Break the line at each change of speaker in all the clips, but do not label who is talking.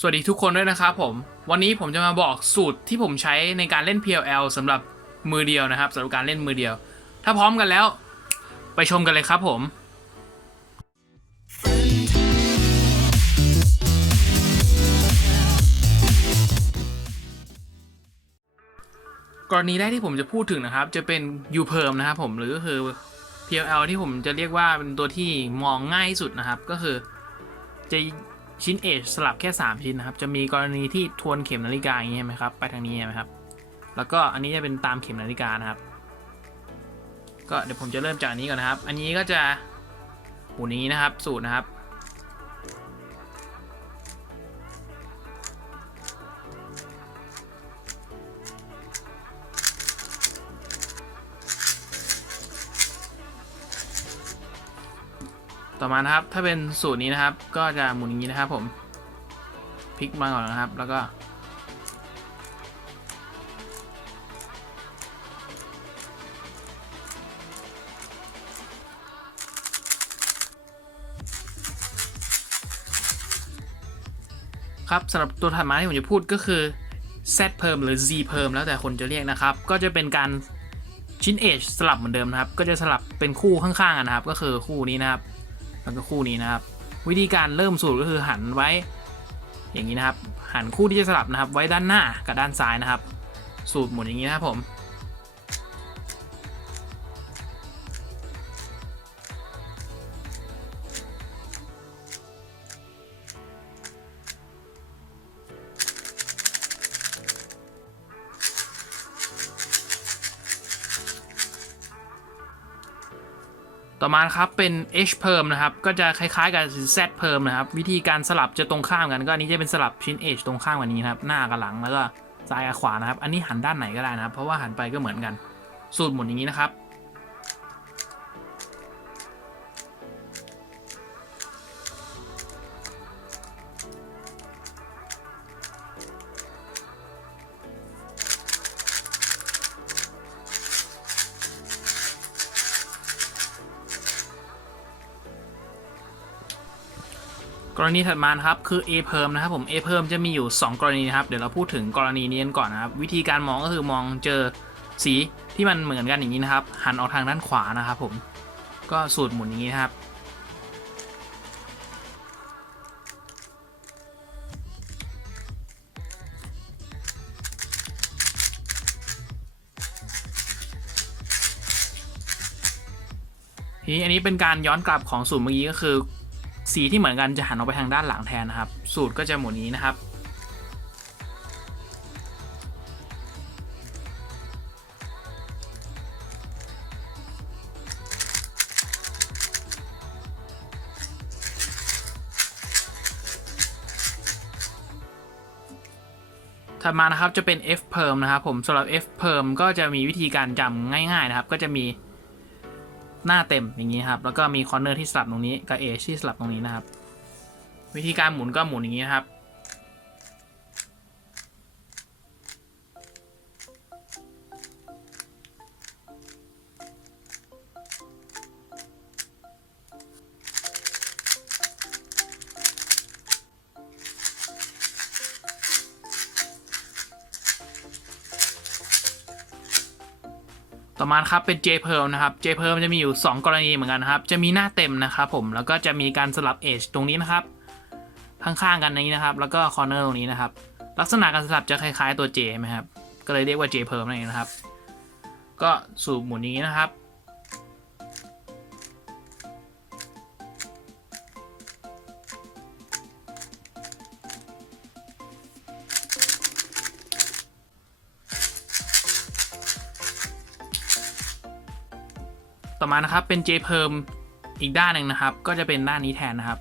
สวัสดีทุกคนด้วยนะครับผม วันนี้ผมจะมาบอกสูตรที่ผมใช้ในการเล่น PLL สำหรับมือเดียวนะครับสำหรับการเล่นมือเดียว ถ้าพร้อมกันแล้ว ไปชมกันเลยครับผมกรณีแรกที่ผมจะพูดถึงนะครับ จะเป็น U p e r m นะครับผมหรือก็คือ PLL ที่ผมจะเรียกว่าเป็นตัวที่มองง่ายที่สุดนะครับ ก็คือจะ ชิ้นเอชสลับแค่ 3 ชิ้นนะครับ จะมีกรณีที่ทวนเข็มนาฬิกาอย่างนี้ใช่ไหมครับ ไปทางนี้ใช่ไหมครับ แล้วก็อันนี้จะเป็นตามเข็มนาฬิกานะครับ ก็เดี๋ยวผมจะเริ่มจากอันนี้ก่อนนะครับ อันนี้ก็จะหมุนอย่างนี้นะครับ สูตรนะครับ ต่อมานะครับ ถ้าเป็นสูตรนี้นะครับ ก็จะหมุนอย่างนี้นะครับผม พลิกมาก่อนนะครับ แล้วก็ ครับสำหรับตัวถัดมาที่ผมจะพูดก็คือ Z เพิ่มหรือ Z เพิ่มแล้วแต่คนจะเรียกนะครับ ก็จะเป็นการชิ้นเอชสลับเหมือนเดิมนะครับ ก็จะสลับเป็นคู่ข้างๆนะครับ ก็คือคู่นี้นะครับ แล้วก็คู่นี้นะครับ วิธีการเริ่มสูตรก็คือหันไว้ อย่างนี้นะครับ หันคู่ที่จะสลับนะครับ ไว้ด้านหน้ากับด้านซ้ายนะครับ สูตรหมุนอย่างนี้นะครับผม ต่อมาครับเป็น H เพิ่มนะครับ ก็จะคล้ายๆกับ Z เพิ่มนะครับ วิธีการสลับจะตรงข้ามกัน ก็อันนี้จะเป็นสลับชิ้น H ตรงข้ามกันนี้นะครับ หน้ากับหลังแล้วก็ซ้ายกับขวานะครับ อันนี้หันด้านไหนก็ได้นะครับ เพราะว่าหันไปก็เหมือนกัน สูตรหมุนอย่างนี้นะครับ กรณีถัดมานะครับคือ A เพิ่มนะครับผม A เพิ่มจะมีอยู่ 2 กรณีนะครับ เดี๋ยวเราพูดถึงกรณีนี้กันก่อนนะครับ วิธีการมองก็คือมองเจอสีที่มันเหมือนกันอย่างนี้นะครับ หันออกทางด้านขวานะครับผมก็สูตรหมุนอย่างนี้นะครับ ทีนี้อันนี้เป็นการย้อนกลับของสูตรเมื่อกี้ก็คือ สีที่เหมือนกันจะหันออกไปทางด้านหลังแทนนะครับ สูตรก็จะหมุนนี้นะครับ ถัดมานะครับจะเป็น F เพิ่มนะครับผมสำหรับ F เพิ่มก็จะมีวิธีการจำง่ายๆนะครับ ก็จะมี หน้าเต็มอย่างนี้ครับ แล้วก็มีคอร์เนอร์ที่สลับตรงนี้กับเอชที่สลับตรงนี้นะครับ วิธีการหมุนก็หมุนอย่างนี้นะครับ ต่อมาครับเป็น J เพิ่มนะครับ J เพิ่มจะมีอยู่ 2 กรณีเหมือนกันครับ จะมีหน้าเต็มนะครับผมแล้วก็จะมีการสลับ Edge ตรงนี้นะครับ ข้างๆกันนี้นะครับ แล้วก็คอร์เนอร์ตรงนี้นะครับ ลักษณะการสลับจะคล้ายๆตัว J ไหมครับก็เลยเรียกว่า J เพิ่มนั่นเองนะครับ ก็สูบหมุนนี้นะครับ ต่อมานะครับเป็น J เพิ่มอีกด้านหนึ่งนะครับ ก็จะเป็นด้านนี้แทนนะครับ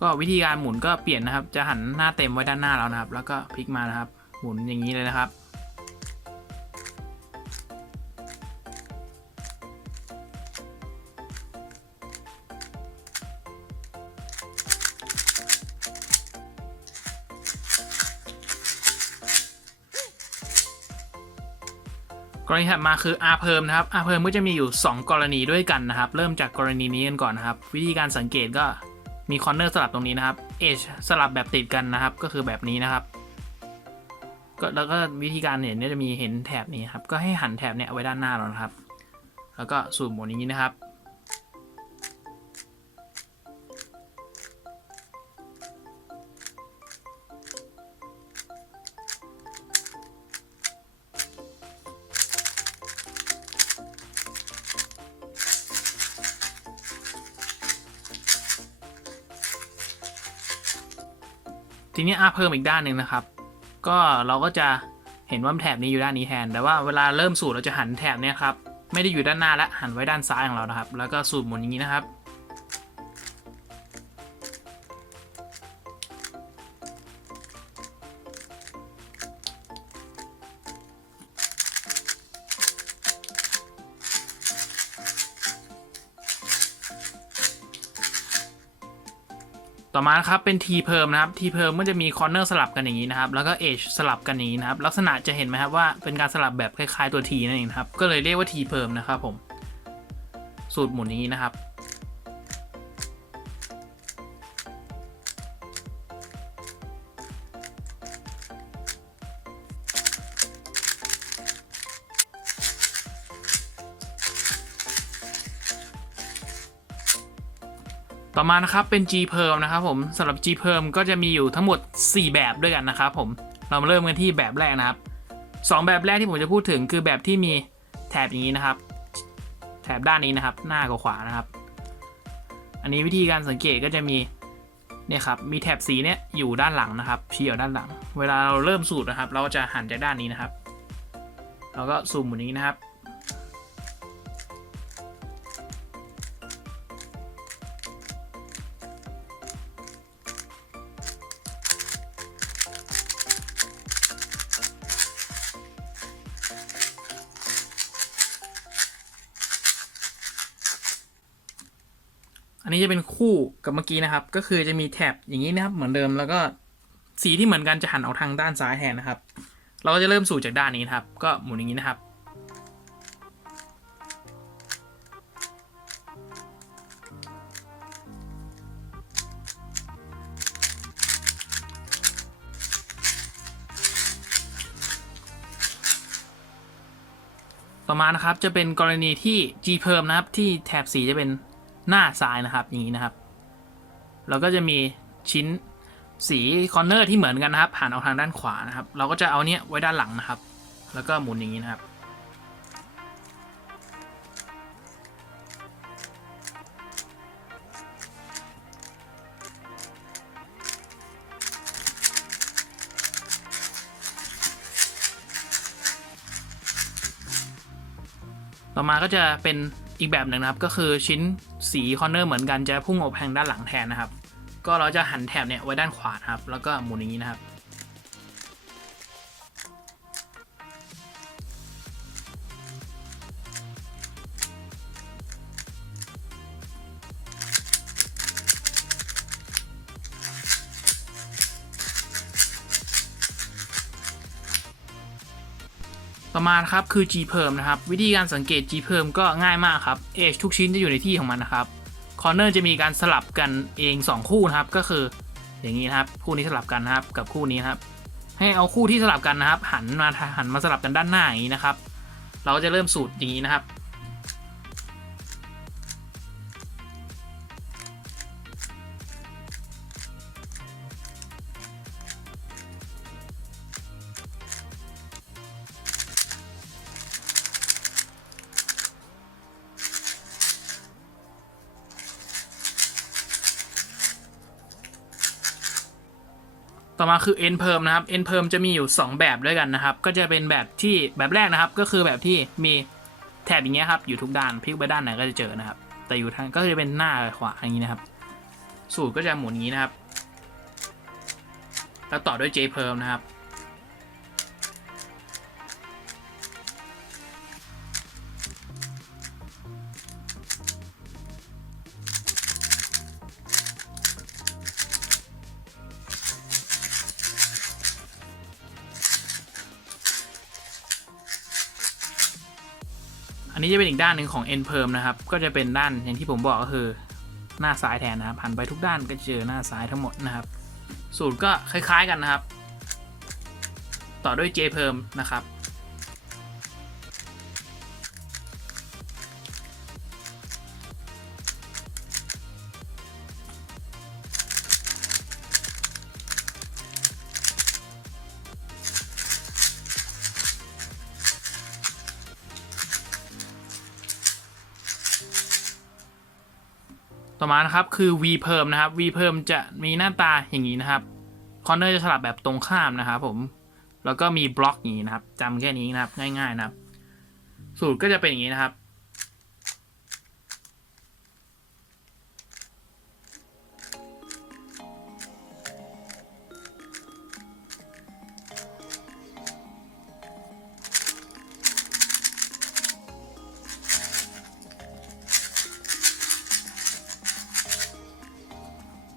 ก็วิธีการหมุนก็เปลี่ยนนะครับ จะหันหน้าเต็มไว้ด้านหน้าแล้วนะครับ แล้วก็พลิกมานะครับ หมุนอย่างนี้เลยนะครับ รณีถัดมาคือ R เพิ่มนะครับ R เพิ่มก็จะมีอยู่ 2 กรณีด้วยกันนะครับ เริ่มจากกรณีนี้กันก่อนนะครับ วิธีการสังเกตก็มีคอนเนอร์สลับตรงนี้นะครับเอชสลับแบบติดกันนะครับ ก็คือแบบนี้นะครับ ก็แล้วก็วิธีการเห็นเนี่ยจะมีเห็นแถบนี้ครับ ก็ให้หันแถบเนี่ยไว้ด้านหน้าเรานะครับ แล้วก็สูบหมดอย่างนี้นะครับ ทีนี้อาเพิ่มอีกด้านหนึ่งนะครับ ก็เราก็จะเห็นว่าแถบนี้อยู่ด้านนี้แทน แต่ว่าเวลาเริ่มสูตรเราจะหันแถบเนี้ยครับ ไม่ได้อยู่ด้านหน้าและหันไว้ด้านซ้ายของเรานะครับ แล้วก็สูตรหมุนอย่างนี้นะครับ ต่อมาครับเป็น T เพิ่มนะครับ T เพิ่มมันจะมีคอร์เนอร์สลับกันอย่างนี้นะครับ แล้วก็ Edge สลับกันอย่างนี้นะครับ ลักษณะจะเห็นไหมครับว่าเป็นการสลับแบบคล้ายๆตัว T นั่นเองครับ ก็เลยเรียกว่า T เพิ่มนะครับผม สูตรหมุนนี้นะครับ ต่อมานะครับเป็น G เพิ่มนะครับผมสำหรับ G เพิ่มก็จะมีอยู่ทั้งหมด 4 แบบด้วยกันนะครับผมเรามาเริ่มกันที่แบบแรกนะครับ 2 แบบแรกที่ผมจะพูดถึงคือแบบที่มีแถบอย่างนี้นะครับ แถบด้านนี้นะครับ หน้ากับขวานะครับ อันนี้วิธีการสังเกตก็จะมีเนี่ยครับมีแถบสีเนี่ยอยู่ด้านหลังนะครับชี้อยู่ด้านหลัง เวลาเราเริ่มสูตรนะครับ เราจะหันจากด้านนี้นะครับเราก็ซูมหมุนนี้นะครับ อันนี้จะเป็นคู่กับเมื่อกี้นะครับ ก็คือจะมีแถบอย่างนี้นะครับเหมือนเดิมแล้วก็สีที่เหมือนกันจะหันออกทางด้านซ้ายแทนนะครับ เราก็จะเริ่มสูตรจากด้านนี้นะครับ ก็หมุนอย่างนี้นะครับ ต่อมานะครับจะเป็นกรณีที่ G เพิ่มนะครับที่แถบสีจะเป็น หน้าซ้ายนะครับอย่างนี้นะครับเราก็จะมีชิ้นสีคอร์เนอร์ที่เหมือนกันนะครับหันออกทางด้านขวานะครับ เราก็จะเอาเนี้ยไว้ด้านหลังนะครับ แล้วก็หมุนอย่างนี้นะครับ ต่อมาก็จะเป็นอีกแบบหนึ่งนะครับก็คือชิ้น สีคอนเนอร์เหมือนกันจะพุ่งออกแพงด้านหลังแทนนะครับ ก็เราจะหันแถบเนี่ยไว้ด้านขวาครับ แล้วก็หมุนอย่างนี้นะครับ อมาครับคือ G เพิ่มนะครับ วิธีการสังเกต G เพิ่มก็ง่ายมากครับ Edge ทุกชิ้นจะอยู่ในที่ของมันนะครับ Corner จะมีการสลับกันเอง 2 คู่นะครับ ก็คืออย่างนี้นะครับ คู่นี้สลับกันนะครับ กับคู่นี้นะครับ ให้เอาคู่ที่สลับกันนะครับ หันมาหันมาสลับกันด้านหน้าอย่างนี้นะครับ เราก็จะเริ่มสูตรอย่างนี้นะครับ ต่อมาคือ n เพิ่มนะครับ n เพิ่มจะมีอยู่ 2 แบบด้วยกันนะครับ ก็จะเป็นแบบที่แบบแรกนะครับ ก็คือแบบที่มีแถบอย่างเงี้ยครับอยู่ทุกด้านพลิกไปด้านไหนก็จะเจอนะครับ แต่อยู่ทางก็จะเป็นหน้าขวาอย่างนี้นะครับ สูตรก็จะหมุนอย่างนี้นะครับ แล้วต่อด้วย j เพิ่มนะครับ อันนี้จะเป็นอีกด้านหนึ่งของ n เพิ่มนะครับ ก็จะเป็นด้านอย่างที่ผมบอกก็คือหน้าซ้ายแทนนะครับหันไปทุกด้านก็เจอหน้าซ้ายทั้งหมดนะครับ สูตรก็คล้ายๆกันนะครับ ต่อด้วย J เพิ่มนะครับ ต่อมานะครับคือ V เพิ่มนะครับ V เพิ่มจะมีหน้าตาอย่างนี้นะครับคอนเนอร์จะสลับแบบตรงข้ามนะครับผม แล้วก็มีบล็อกอย่างนี้นะครับจำแค่นี้นะครับง่ายๆนะครับ สูตรก็จะเป็นอย่างนี้นะครับ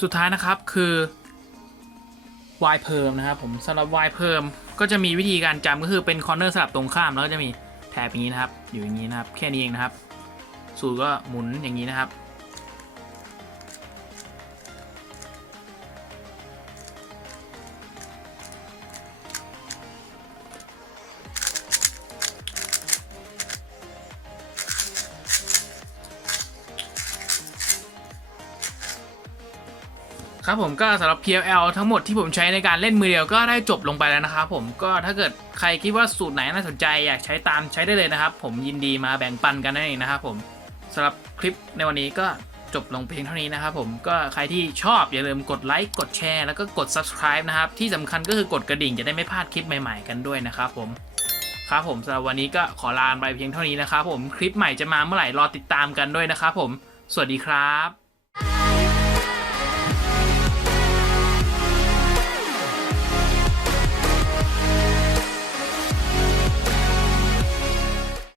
สุดท้ายนะครับคือ y เพิ่มนะครับผมสำหรับ y เพิ่มก็จะมีวิธีการจำก็คือเป็นคอร์เนอร์สลับตรงข้ามแล้วก็จะมีแถบอย่างนี้นะครับ อยู่อย่างนี้นะครับ แค่นี้เองนะครับ สูตรก็หมุนอย่างนี้นะครับ ครับผมก็สำหรับ PLL ทั้งหมดที่ผมใช้ในการเล่นมือเดียวก็ได้จบลงไปแล้วนะครับผมก็ถ้าเกิดใครคิดว่าสูตรไหนน่าสนใจอยากใช้ตามใช้ได้เลยนะครับ ผมยินดีมาแบ่งปันกันนั่นเองนะครับผมสำหรับคลิปในวันนี้ก็จบลงเพียงเท่านี้นะครับผมก็ใครที่ชอบอย่าลืมกดไลค์กดแชร์แล้วก็กด subscribe นะครับ ที่สำคัญก็คือกดกระดิ่งจะได้ไม่พลาดคลิปใหม่ๆกันด้วยนะครับผมครับผมสำหรับวันนี้ก็ขอลาไปเพียงเท่านี้นะครับผมคลิปใหม่จะมาเมื่อไหร่รอติดตามกันด้วยนะครับผม สวัสดีครับ